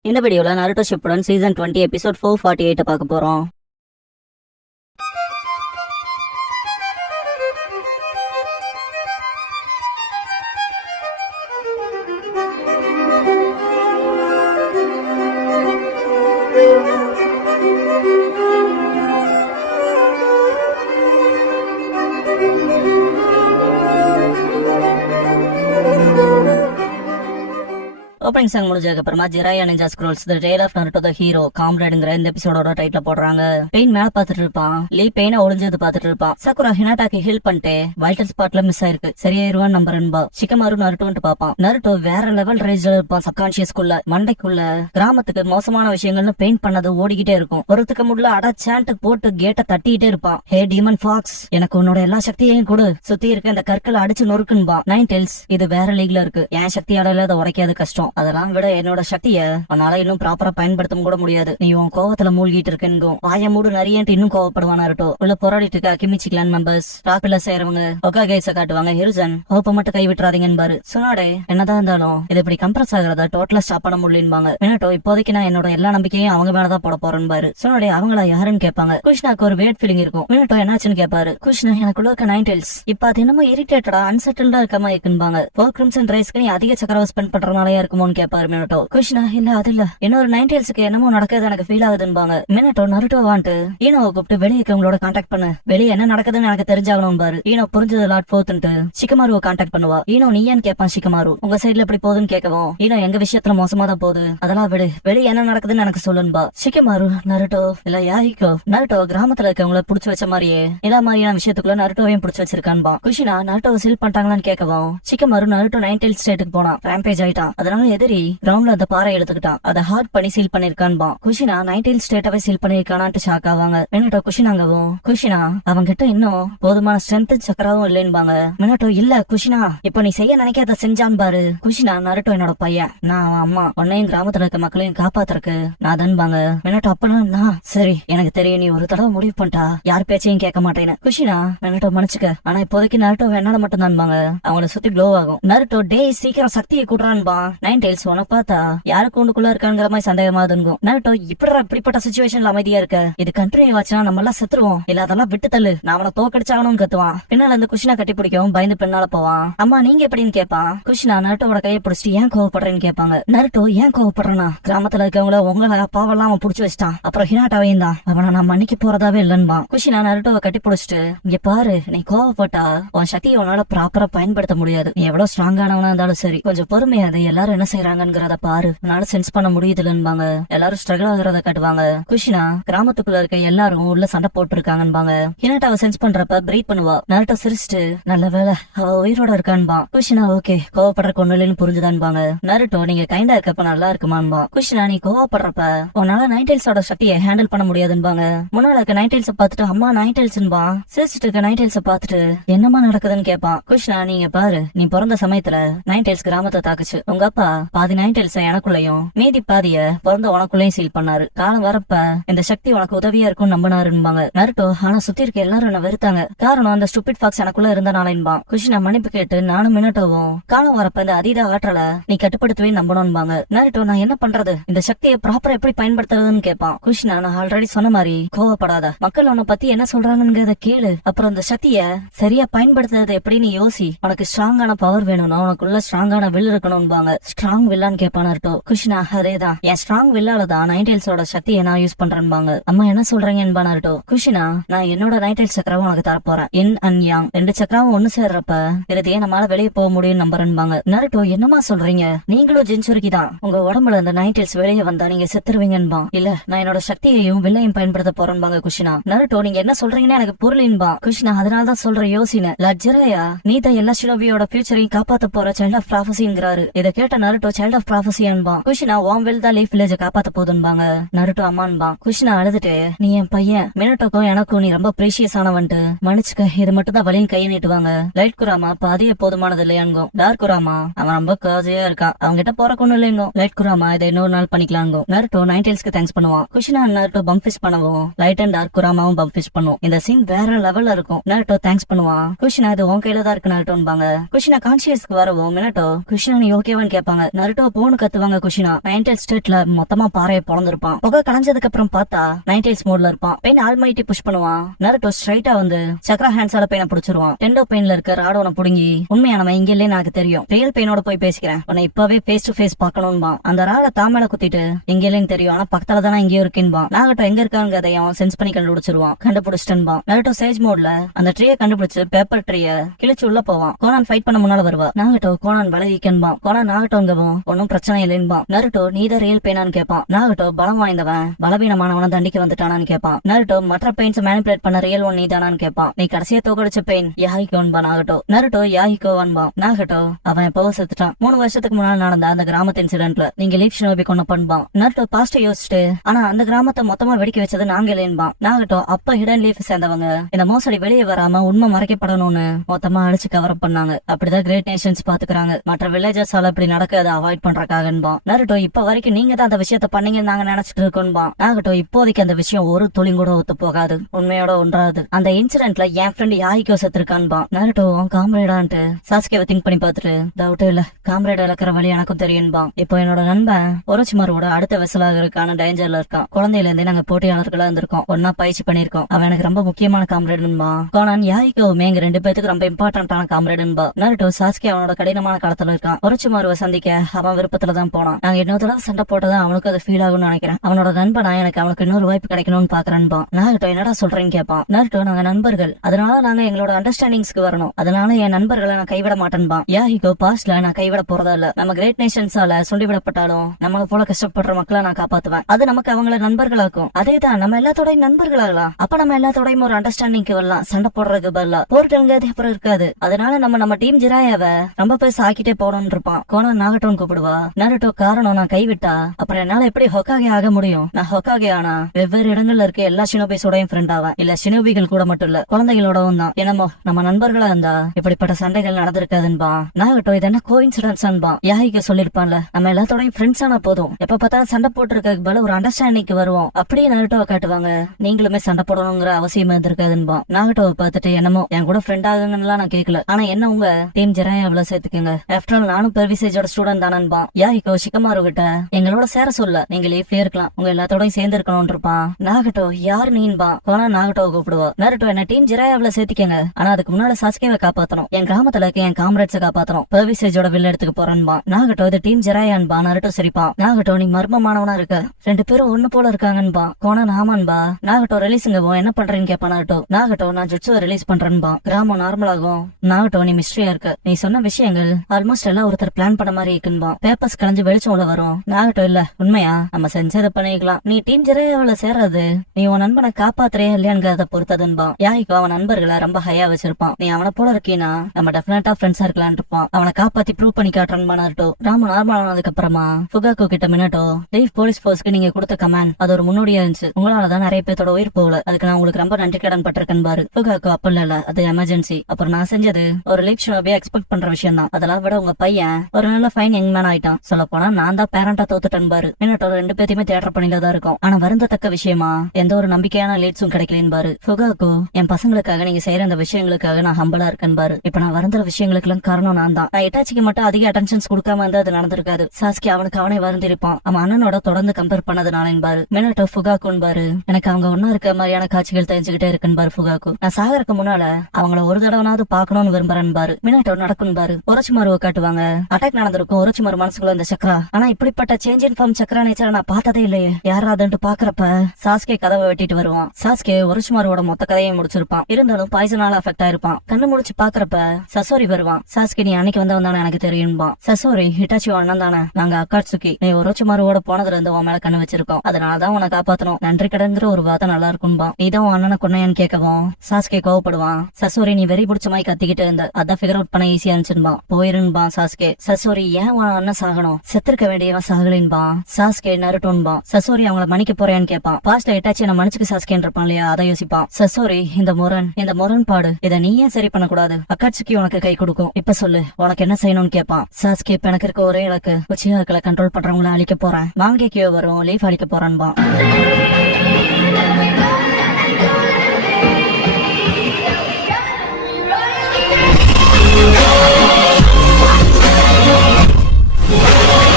இந்த வீடியோல Naruto Shippuden season 20 episode 448 பார்க்க போறோம். ஓப்பனிங் சாங் முடிஞ்சதுக்கு அப்புறமா Jiraiya ninja scrolls the tale of Naruto the hero காம்ரேட்ங்கற இந்த எபிசோடோட டைட்டில் போடுறாங்க. பெயின் மேல பாத்துட்டு இருப்பான், லீ பெயினை ஒளிஞ்சது பாத்துட்டு இருப்பான். சக்குரா ஹினாட்டாக்கு ஹீல் பண்ணிட்டு வைட்டல் ஸ்பாட்ல மிஸ் ஆயிருக்கு, சரியாயிருவான் நம்புறன்பா. ஷிகமாரு நருட்டோன்ட்டு பாப்பான். நருட்டோ வேற லெவல் ரேஜ்ல இருப்பான். சப்கான்சியஸ்குள்ள மண்டைக்குள்ள கிராமத்துக்கு மோசமான விஷயங்கள்னு பெயிண்ட் பண்ணது ஓடிக்கிட்டே இருக்கும். ஒருத்துக்கு முடியல அட சாண்ட் போட்டு கேட்ட தட்டிக்கிட்டே இருப்பான். ஹே டீமன் ஃபாக்ஸ், எனக்கு உன்னோட எல்லா சக்தியையும் கொடு, சுத்தி இருக்க இந்த கற்களை அடிச்சு நொறுக்குன்பா. நைன் டெல்ஸ், இது வேற லீக்ல இருக்கு, என் சக்தியால அதை உடைக்காது கஷ்டம். அதெல்லாம் விட என்னோட சக்திய உன்னால இன்னும் ப்ராப்பரா பயன்படுத்த கூட முடியாது, நீ உன் கோவத்துல மூழ்கிட்டு இருக்கேன். வாய மூடு நிறையன்ட்டு இன்னும் கோவப்படுவானா இருட்டோ. உள்ள போராடிட்டு இருக்க கிமிச்சி கிளான் மெம்பர்ஸ் ராப்பில செய்யறவங்க ஒகாகேஸ காட்டுவாங்க. ஹிருசன் ஹோப்ப மட்டும் கை விட்டுறாதீங்கன்னு சொன்னாடே. என்னதான் இருந்தாலும் இது இப்படி கம்ப்ரஸ் ஆகிறத டோட்டலா ஸ்டாப் பண்ண முடியலன்பாங்க. மினட்டோ இப்போதைக்கு நான் என்னோட எல்லா நம்பிக்கையும் அவங்க மேலதான் போட போறேன்னு சொன்னாடே. அவங்களா யாருன்னு கேட்பாங்க. கிருஷ்ணாக்கு ஒரு வேட் ஃபீலிங் இருக்கும். மினட்டோ என்னாச்சுன்னு கேட்பாரு. கிருஷ்ணா எனக்குள்ள இருக்க நைன் டெல்ஸ் இப்ப அது என்னமோ இரிட்டேட்டடா அன்செட்டில்டா இருக்கமா இருக்குன்பாங்க. ஃபோர் கிரிம்சன் ரைஸ்க்கு நீ அதிக சக்கரவை ஸ்பெண்ட் பண்றதுனாலயா இருக்குமோன்னு கேட்பாரு மினட்டோ. கிருஷ்ணா இல்ல அது இல்ல, இன்னொரு நைன் டெல்ஸ்க்கு என்னமோ நடக்குது எனக்கு ஃபீல் ஆகுதுன்பாங்க. மினட்டோ நருட்டோ வான்ட்டு ஈனோவை கூப்பிட்டு வெளியே இருக்கவங்களோட கான்டாக்ட் பண்ணு, வெளியே என்ன நடக்குதுன்னு எனக்கு தெரிஞ்சாகணும் பாரு. ஈனோ புரிஞ்சது லாட் போத்துன்ட்டு ஷிகமாருவை கான்டாக்ட் பண்ணுவா. ஈனோ நீ ஏன்னு கேட்பான் ஷிகமாரு. உங்க சைட்ல எப்படி போகுதுன்னு கேட்கவும் ஈனோ எங்க விஷயத்துல மோசமா தான் போகுது, அதெல்லாம் விடு, வெளியே என்ன நடக்குதுன்னு எனக்கு சொல்லுன்பா. ஷிகமாரு நருட்டோ இல்ல யாரிக்கோ நருட்டோ கிராமத்துல இருக்கவங்கள புடிச்சு வச்ச மாதிரியே எல்லா மாதிரியான விஷயத்துக்குள்ள நருட்டோவையும் புடிச்சு வச்சிருக்கான்பா. குஷினா நருட்டோவை சீல் பண்ணிட்டாங்களான்னு கேட்கவும் ஷிகமாரு நருட்டோ நைன் டெல்ஸ் ஸ்டேட்டுக்கு போனான், ரேம்பேஜ் ஆயிட்டான். அதனால எதிரி கிரவுண்ட்ல அந்த பாறை எடுத்துக்கிட்டான், அதை ஹார்ட் பண்ணி சீல் பண்ணிருக்கான்பா. குஷினா நைன் டெல்ஸ் ஸ்டேட்டாவே சீல் பண்ணிருக்கானான்ட்டு ஷாக் ஆவாங்க. மினட்டோ குஷினாங்கவும் குஷினா அவங்க கிட்ட இன்னும் போதுமான ஸ்ட்ரென்த் சக்கராவும் இல்லைன்பாங்க. மினட்டோ இல்ல குஷினா இப்ப நீ செய்ய நினைக்காத செஞ்சான் பாரு. குஷினா நருட்டோ என்னோட பையன், நான் அவன் அம்மா, உன்னையும் கிராமத்துல இருக்க மக்களையும் காப்பாத்துறக்கு நான் தன்பாங்க. மினட்டோ அப்பனா சரி எனக்கு தெரியும், நீ ஒரு தடவை முடிவு பண்ணிட்டா யார் பேச்சையும் கேட்க மாட்டேன்னு. குஷினா மினட்டோ மன்னிச்சுக்க, ஆனா இப்போதைக்கு நருட்டோ என்னால மட்டும் தான்பாங்க. அவங்கள சுத்தி க்ளோ ஆகும். நருட்டோ டே சீக்கிரம் சக்தியை கூட்டுறான்பா. நைன் டெல்ஸ் உன பார்த்தா யாருக்கு ஒண்ணுக்குள்ள இருக்காங்கிற மாதிரி சந்தேகமா இருக்கும். நருட்டோ இப்படிப்பட்ட சிச்சுவேஷன்ல அமைதியா இருக்க, இது கண்டினியூ ஆச்சுன்னா நம்ம எல்லாம் செத்துருவோம், இல்ல அதெல்லாம் விட்டு தள்ளு, நான் அவனை தோக்கடிச்சாகணும்னு கத்துவான். பின்னால இருந்து குஷினா கட்டி பிடிக்கும், பயந்து பின்னால போவான். அம்மா நீங்க எப்படின்னு கேட்பான். குஷினா நருட்டோட கையை பிடிச்சிட்டு ஏன் கோவப்படுறேன்னு கேட்பாங்க. நருட்டோ ஏன் கோவப்படுறனா, கிராமத்துல இருக்கவங்கள உங்களை அப்பாவெல்லாம் அவன் புடிச்சு வச்சிட்டான், அப்புறம் ஹினாட்டாவையும் தான், அவனை நான் மன்னிக்க போறதாவே இல்லன்பா. குஷினா நருட்டோவை கட்டி பிடிச்சிட்டு இங்க பாரு, நீ கோவப்பட்டா உன் சக்தியை உன்னால ப்ராப்பரா பயன்படுத்த முடியாது, நீ எவ்வளவு ஸ்ட்ராங்கானவனா இருந்தாலும் சரி, கொஞ்சம் பொறுமையாது எல்லாரும் என்ன செய்யறாங்கிறத பாரு, உன்னால சென்ஸ் பண்ண முடியுதுலன்பாங்க. எல்லாரும் ஸ்ட்ரகிள் ஆகுறத காட்டுவாங்க. குஷினா கிராமத்துக்குள்ள இருக்க எல்லாரும் உள்ள சண்டை போட்டு இருக்காங்கன்பாங்க. ஹினாட்டாவை சென்ஸ் பண்றப்ப பிரீத் பண்ணுவா. நருட்டோ சிரிச்சிட்டு நல்ல வேலை அவ உயிரோட இருக்கான்பா. குஷினா ஓகே கோவப்படுற கொண்டுலன்னு புரிஞ்சுதான்பாங்க. நருட்டோ நீங்க கைண்டா இருக்கப்ப நல்லா இருக்குமான்பா. குஷினா நீ கோவப்படுறப்ப உன்னால நைன் டெல்ஸோட சக்தியை ஹேண்டில் பண்ண முடியாதுன்பாங்க. முன்னால இருக்க நைன் டெல்ஸ பாத்துட்டு அம்மா நைன் டெல்ஸ்ன்பா. சிரிச்சிட்டு இருக்க நைன் டெல்ஸ பாத்துட்டு என்னமா நடக்குதுன்னு கேட்பான். குஷினா நீங்க பாரு, நீ பிறந்த சமயத்துல நைன் டெல்ஸ் கிராமத்தை தாக்குச்சு, உங்க அப்பா பாதி நைன் டெல்ஸ எனக்குள்ளயும் மீதி பாதிய பிறந்த உனக்குள்ளயும் சீல் பண்ணாரு, காலம் வரப்ப இந்த சக்தி உனக்கு உதவியா இருக்கும் நம்பினாருன்பாங்க. நருட்டோ ஆனா சுத்தி இருக்க எல்லாரும் என்ன வெறுத்தாங்க, காரணம் அந்த ஸ்டூபிட் ஃபாக்ஸ் எனக்குள்ள இருந்தனாலேன்பான். குஷினா மன்னிப்பு கேட்டு நானும் மினட்டோவும் காலம் வரப்ப இந்த அதீத ஆற்றலை நீ கட்டுப்படுத்தவே நம்பணும்பாங்க. நருட்டோ நான் என்ன பண்றது, இந்த சக்தியை ப்ராப்பரா எப்படி பயன்படுத்துறதுன்னு கேட்பான். குஷினா நான் ஆல்ரெடி சொன்ன மாதிரி கோவப்படாத, மக்கள் உன்னை பத்தி என்ன சொல்றாங்கிறத கேளு, அப்புறம் இந்த சக்திய சரியா பயன்படுத்துறது எப்படின்னு யோசி, உனக்கு ஸ்ட்ராங்கான பவர் வேணும்னா உனக்குள்ள ஸ்ட்ராங்கான வில் இருக்கணும்பாங்க. ஸ்ட்ராங் வில்லான்னு கேட்பான் நருட்டோ. குஷினா அதேதான், என் ஸ்ட்ராங் வில்லாலதான் நைன் டெல்ஸோட சக்தியை நான் யூஸ் பண்றேன்பாங்க. அம்மா என்ன சொல்றீங்கன்னு நருட்டோ. குஷினா நான் என்னோட நைன் டெல்ஸ் சக்கராவும் உனக்கு தரப்போறேன், என் அண்ட் யாங் ரெண்டு சக்கராவும் ஒண்ணு சேர்றப்ப இறுதியே நம்மளால வெளியே போக முடியும் நம்புறேன்பாங்க. நருட்டோ என்னமா சொல்றீங்க, நீங்களும் ஜென்சுரிக்கு தான், உங்க உடம்புல இந்த நைன் டெல்ஸ் வெளியே வந்தா நீங்க செத்துருவீங்கன்பா. இல்ல நான் என்னோட சக்தியையும் வில்லையும் பயன்படுத்த போறேன்பாங்க. குஷினா நருட்டோ நீங்க என்ன சொல்றீங்கன்னு எனக்கு புரியலின்பா. குஷினா அதனாலதான் சொல்ற யோசின லஜ்ஜரையா நீ தான் எல்லா ஷினோபியோட ஃபியூச்சரையும் காப்பாத்த போற சைல்ட் ஆஃப் ப்ராஃபஸிங்கிறாரு. இதை கேட்ட Naruto child of ப்ராஃபஸியான்பா. குஷினா warm well தான் லீஃப் வில்லேஜ காப்பாத்த போதுன்பாங்க. நருட்டோ அம்மான்பா. குஷினா அழுதுட்டு நீ என் பையன், மினட்டோக்கும் எனக்கும் நீ ரொம்ப பிரீஷியஸ் ஆனவன்ட்டு மன்னிச்சுக்க, இது மட்டும் தான் வலியும் கையை நீட்டுவாங்க. லைட் குராமா பாதியே போதுமானது இல்லையாங்கோ. டார்க் குராமா அவன் ரொம்ப காசியா இருக்கான், அவங்க கிட்ட போறக்கும் இல்லைங்கோ. லைட் குராமா இதை இன்னொரு நாள் பண்ணிக்கலாங்கோ. நருட்டோ நைன் டெல்ஸ்க்கு தேங்க்ஸ் பண்ணுவான். குஷினா நருட்டோ பம்ப் ஃபிஷ் பண்ணவும் light and dark குராமாவும் pump fish பண்ணும். இந்த சீன் வேற லெவல்ல இருக்கும். நருட்டோ தேங்க்ஸ் பண்ணுவான். குஷினா இது உன் கையில தான் இருக்கு நருட்டோன்பாங்க. குஷினா கான்சியஸ்க்கு வரவும் மினட்டோ குஷினா நீ ஓகேவான்னு கேட்பாங்க. நருட்டோ போன்னு கத்துவாங்க குஷினா. நைன்டெயில் ஸ்டேட்ல மொத்தமா பாறையை பொழந்திருப்பான். புகை கலைஞ்சதுக்கு அப்புறம் பார்த்தா நைன்டெயில்ஸ் மோட்ல இருப்பான். பெயின் ஆல்மைட்டி புஷ் பண்ணுவான். நருட்டோ ஸ்ட்ரைட்டா வந்து சக்ரா ஹேண்ட்ஸால பெயினை பிடிச்சிருவான். டெண்டோ பெயின்ல இருக்க ராடோனை புடுங்கி உண்மையானவன் இங்க இல்லே எனக்கு தெரியும், ரியல் பெயினோட போய் பேசிக்கிறேன், உன்னை இப்பவே ஃபேஸ் டு ஃபேஸ் பாக்கணும்பா. அந்த ராட தாமேல குத்திட்டு இங்க இல்லன்னு தெரியும், ஆனா பக்கத்துல தானே இங்கேயும் இருக்கேன்பா. நாகட்டோ எங்க இருக்காங்க அதையும் சென்ஸ் பண்ணி கண்டுபிடிச்சிருவான். கண்டுபிடிச்சிட்டேன்பா. நருட்டோ சேஜ் மோட்ல அந்த ட்ரீயை கண்டுபிடிச்சு பேப்பர் ட்ரீய கிழிச்சு உள்ள போவான். கோனான் ஃபைட் பண்ண முன்னால வருவா. Nagato Konan விலகிக்கன்பா. கோனான் நாகட்டோங்கவும் ஒன்னும் பிரச்சனை இல்லைன்பா. நருட்டோ நீதான் ரியல் பெயினான்னு கேட்பான். நாகட்டோ பலம் வாய்ந்தவன் பலவீனமானவன தண்டிக்க வந்துட்டானான்னு கேட்பான். நருட்டோ மற்ற பெயின்ஸ் மேனிபுலேட் பண்ண ரியல் ஒன் நீதானான்னு கேட்பான். நீ கடைசியா தோக்கடிச்ச பெயின் யாஹிகோன்பா. Nagato Naruto யாஹிகோவான்பா. நாகட்டோ அவன் எப்பவோ செத்துட்டான். 3 வருஷத்துக்கு முன்னாடி நடந்த அந்த கிராமத்து இன்சிடென்ட்ல நீங்க லீப் ஷினோபி கொண்டு பண்ணுவான். நருட்டோ பாஸ்ட் யோசிச்சுட்டு ஆனா அந்த கிராமத்தை மொத்தமா வெடிக்க வச்சது நாங்க இல்லைன்பா. நாகட்டோ அப்ப ஹிடன் லீஃப் சேர்ந்தவங்க இந்த மோசடி வெளியே வராம உண்மை மறைக்கப்படணும்னு மொத்தமா அடிச்சு கவர் பண்ணாங்க. அப்படிதான் கிரேட் நேஷன்ஸ் பாத்துக்கிறாங்க. மற்ற வில்லேஜர்ஸால இப்படி நடக்க அதை அவாய்ட் பண்றக்காகன்பா. நருட்டோ இப்ப வரைக்கும் நீங்க தான் அந்த விஷயத்த பண்ணீங்கன்னு நாங்க நினைச்சிட்டு இருக்கோம்பா. நாகட்டோ இப்போதைக்கு அந்த விஷயம் ஒரு துளி கூட ஒத்து போகாது, உண்மையோட ஒன்றாது. அந்த இன்சிடென்ட்ல என் ஃப்ரெண்ட் யாஹிகோ செத்துருக்கான்பா. நருட்டோ காம்ரேடான்ட்டு சாஸ்கேவை திங்க் பண்ணி பாத்துட்டு டவுட்டே இல்ல, காம்ரேட் இழக்கிற வழி எனக்கும் தெரியும்பா. இப்போ என்னோட நண்பன் ஒரோச்சிமாரோட அடுத்த வெசலாக இருக்கான டேஞ்சர்ல இருக்கான். குழந்தையில இருந்தே நாங்க போட்டியாளர்களா இருந்திருக்கோம், ஒன்னா பயிற்சி பண்ணிருக்கோம். அவன் எனக்கு ரொம்ப முக்கியமான காம்ரேடுன்பா. கோனான் யாஹிகோவுமே எங்க 2 பேத்துக்கு ரொம்ப இம்பார்ட்டன்டான காம்ரேடுன்பா. நருட்டோ சாஸ்கே அவனோட கடினமான காலத்துல இருக்கான். ஒரோச்சிமாருவை சந்திக்க அவன் விருப்பத்துல தான் போனான். நாங்க இன்னொரு தடவை சண்டை போட்டதான் அவனுக்கு அது ஃபீல் ஆகும்னு நினைக்கிறேன். அவனோட நண்பனா எனக்கு அவனுக்கு இன்னொரு வாய்ப்பு கிடைக்கணும்னு பாக்குறான்பா. நாகட்டோ என்னடா சொல்றேன்னு கேட்பான். நருட்டோ நாங்க நண்பர்கள், அதனால நாங்க எங்களோட அண்டர்ஸ்டாண்டிங்ஸ்க்கு வரணும், அதனால என் நண்பர்களை நான் கைவிட மாட்டேன்பா. யாஹிகோ பாஸ்ட்ல நான் கைவிட போறதா இல்ல. நம்ம கிரேட் நேஷன்ஸால சுண்டிவிடப்பட்டாலும் நம்மள போல கஷ்டப்படுற மக்களை நான் காப்பாத்துவேன். அது நமக்கு அவங்கள நண்பர்களாக்கும். அதேதான் நம்ம எல்லாத்தோடையும் நண்பர்களாகலாம். அப்ப நம்ம எல்லாத்தோடையும் ஒரு அண்டர்ஸ்டாண்டிங்க்கு வரலாம். சண்டை போடுறதுக்கு பதிலா போர்ட்டல் அப்புறம் இருக்காது. அதனால நம்ம டீம் ஜிராயாவ ரொம்ப பேர் சாக்கிட்டே போடணும்னு இருப்பான். கோனா நாகட்டோன்னு கூப்பிடுவா. நருட்டோ காரணம் நான் கைவிட்டா அப்புறம் என்னால எப்படி ஹொக்காகே ஆக முடியும்? நான் ஹொக்காகே ஆனா வெவ்வேறு இடங்கள்ல இருக்க எல்லா ஷினோபிஸோடையும் ஃப்ரெண்ட் ஆவேன். இல்ல ஷினோபிகள் கூட மட்டும் இல்ல குழந்தைகளோடவும் தான். என்னமோ நம்ம நண்பர்களா இருந்தா இப்படிப்பட்ட சண்டைகள் நடந்திருக்காதுன்பா. நாகட்டோ இது என்ன கோயின்சிடன்ஸ்பா. யாஹிகோ சொல்லிருப்பான்ல நம்ம எல்லாத்தோடையும் ஃப்ரெண்ட்ஸ் ஆனா போதும், எப்ப பார்த்தாலும் சண்டை போட்டுருக்க பல ஒரு அண்டர்ஸ்டாண்டிங்க்கு வருவோம். அப்படியே நருட்டோவை காட்டுவாங்க. நீங்களுமே சண்டை போடணுங்கிற அவசியமா இருந்திருக்காதுன்பா. நாகட்டோவை பார்த்துட்டு என்னமோ என் கூட ஃப்ரெண்ட் ஆகுங்கன்னு நான் கேட்கல, ஆனா என்ன உங்க டீம் ஜிராயாவில சேர்த்துக்கங்க. ஆஃப்டர் ஆல் நானும் பெர்விசேஜோட ஸ்டூடெண்ட் தானன்பா. யாஹிகோ ஷிகமாரு கிட்ட எங்களோட சேர சொல்ல, நீங்க லீஃப்லயே இருக்கலாம், உங்க எல்லாத்தோடையும் சேர்ந்து இருக்கணும்னு இருப்பான். நாகட்டோ யார் நீன்பா. கோனா நாகட்டோவை கூப்பிடுவா. நருட்டோ என்ன டீம் ஜிராயாவில சேர்த்திக்கங்க, ஆனா அதுக்கு முன்னால சாஸ்கேவை காப்பாத்தணும், என் கிராமத்துல இருக்க என் காம்ரேட்ஸை காப்பாத்தணும், பெர்விசேஜோட வில்ல எடுத்துக்கு போறேன்பா. நாகட்டோ இது டீம் ஜிராயான்பா. நருட்டோ சிரிப்பான். நாகட்டோ நீ மர்மமானவனா இருக்க, 2 பேரும் ஒண்ணு போல இருக்காங்கன்பா. கோனா ஆமான்பா. நாகட்டோ ரிலீஸுங்கவோ என்ன பண்றேன்னு கேப்பா நருட்டோ. நாகட்டோ நான் ஜுட்சுவை ரிலீஸ் பண்றேன்பா. கிராமம் நார்மல் ஆகும். நாகட்டோ நீ மிஸ்ட்ரியா இருக்க, நீ சொன்ன விஷயங்கள் ஆல்மோஸ்ட் எல்லாம் ஒருத்தர் பிளான் பண்ண மாதிரி இருக்குன்பா. பேப்பர்ஸ் கலைஞ்சு வெளிச்சம் உள்ள வரும். நாகட்டோ இல்ல உண்மையா நம்ம செஞ்சதை பண்ணிக்கலாம், நீ டீம் ஜிராயாவில சேராது, நீ உன் நண்பனை காப்பாத்துறியா இல்லையாங்கிறத பொறுத்ததுன்பா. யாஹிகோ அவன் நண்பர்களை ரொம்ப ஹையா வச்சிருப்பான். நீ அவனை போல இருக்கீனா நம்ம டெஃபினட்டா ஃப்ரெண்ட்ஸா இருக்கலான் இருப்பான். அவனை காப்பாத்தி ப்ரூவ் பண்ணி காட்டுறான்பா நருட்டோ. ராம நார்மல் ஆனதுக்கு அப்புறமா ஃபுகாக்கோ கிட்ட மினட்டோ லீவ் போலீஸ் போர்ஸ்க்கு நீங்க கொடுத்த கமாண்ட் அது ஒரு முன்னோடியா இருந்துச்சு, உங்களாலதான் நிறைய பேரோட உயிர் போகல, அதுக்கு நான் உங்களுக்கு ரொம்ப நன்றி கடன் பட்டிருக்கேன் பாரு. ஃபுகாக்கோ அப்ப இல்ல அது எமர்ஜென்சி, அப்புறம் நான் செஞ்சது ஒரு லீக் ஷோவே எக்ஸ்பெக்ட் பண்ற விஷயம் தான், அதெல்லாம் விட உங்க பையன் ஒரு நல்ல ஃபைன் யங் மேன் ஆயிட்டான், சொல்ல போனா நான் தான் பேரண்டா தோத்துட்டேன் பாரு. மினட்டோ 2 பேத்தையுமே தியேட்டர் பண்ணில தான் இருக்கும், ஆனா வருந்தத்தக்க விஷயமா எந்த ஒரு நம்பிக்கையான லீட்ஸும் கிடைக்கலன்னு பாரு. ஃபுகாக்கோ என் பசங்களுக்காக நீங்க செய்யற அந்த விஷயங்களுக்காக நான் ஹம்பலா இருக்கேன் பாரு. இப்ப நான் வருந்துற விஷயங்களுக்கு எல்லாம் காரணம் நான் தான். நான் இட்டாச்சிக்கு மட்டும் அதிக அட்டென்ஷன்ஸ் கொடுக்காம இருந்தா அது நடந்திருக்காது. சாஸ்கி அவனுக்கு அவனே வருந்திருப்பான், அவன் அண்ணனோட தொடர்ந்து கம்பேர் பண்ணதுனால பாரு. மினட்டோ ஃபுகாக்கோன்னு பாரு, எனக்கு அவங்க ஒன்னா இருக்க மாதிரியான காட்சிகள் தெரிஞ்சுக்கிட்டே இருக்குன்னு பாரு. ஃபுகாக்கோ நான் சாகருக்கு முன்னால அவங்கள ஒரு தடவைனாவது பாக்கணும்னு விரும்புறேன் பாரு. மினட்டோ நடக்கும் பாரு. ஒரோச்சிமாருவை காட்டுவாங்க. அட்டாக் நடந்திருக்கும் ஒரோச்சிமாரு மனசுக்குள்ள இந்த சக்ரா, ஆனா இப்படிப்பட்ட சேஞ்ச் இன் ஃபார்ம் சக்ரா நேச்சரை நான் பார்த்ததே இல்லையே, யாராதுன்னு பாக்குறப்ப சாஸ்கே கதவை வெட்டிட்டு வருவான். சாஸ்கே ஒரோச்சிமாரோட மொத்த கதையை முடிச்சிருப்பான், இருந்தாலும் பாய்சனால அஃபெக்ட் ஆயிருப்பான். கண்ணு முடிச்சு பாக்குறப்ப சசோரி வருவான். சாஸ்கே நீ அன்னைக்கு வந்தவன் தானே எனக்கு தெரியும்பா. சசோரி ஹிட்டாச்சி அண்ணன் தானே, நாங்க அக்காட்சுக்கி, நீ ஒரோச்சிமாரோட போனதுல இருந்து உன் மேல கண்ணு வச்சிருக்கோம், அதனாலதான் உன்னை காப்பாத்தணும், நன்றி கடங்கிற ஒரு வார்த்தை நல்லா இருக்கும்பா. நீதான் உன் அண்ணனை கொன்னையான்னு கேட்கவும் சாஸ்கே கோவப்படுவான். சசோரி நீ வெறி பிடிச்ச மாதிரி கத்திக்கிட்டு இருந்த, அதான் ஃபிகர் அவுட் பண்ண ஈஸியா இருந்துச்சுன்பா, போயிருன்பா சாஸ்கே. சசோரி ஏன் உன் அண்ணன் சாகணும், செத்துருக்க வேண்டியவன் சாகலின்பா. சாஸ்கே நருட்டோன்பா. சசோரி அவங்கள மன்னிக்க போறேன்னு கேட்பான். பாஸ்ட்ல இட்டாச்சி நான் மன்னிச்சுக்கு சாஸ்கேன்னு இருப்பான் இல்லையா, அதை யோசிப்பான். சசோரி இந்த முரண்பாடு இதை நீ ஏன் சரி பண்ணக்கூடாது, அக்காட்சிக்கு உனக்கு கை கொடுக்கும், இப்ப சொல்லு உனக்கு என்ன செய்யணும்னு கேட்பான். சாஸ்கே இப்ப எனக்கு இருக்க ஒரே இலக்கு உச்சியாக்களை கண்ட்ரோல் பண்றவங்களை அழிக்க போறேன், மாங்கேக்கியோ வரும் லீஃப் அழிக்க போறான்பா.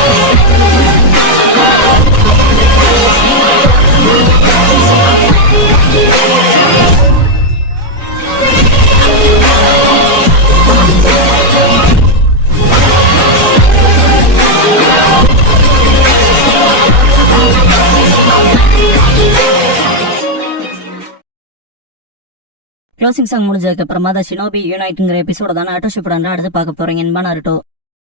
க்ளோசிங் சாங் முடிஞ்சதுக்கு அப்புறமா தான் ஷினோபி யூனைட்ங்கிற எபிசோட தான் நாட்டோ ஷிப்போட அடுத்து பார்க்க போறீங்க என்பா நாருட்டோ.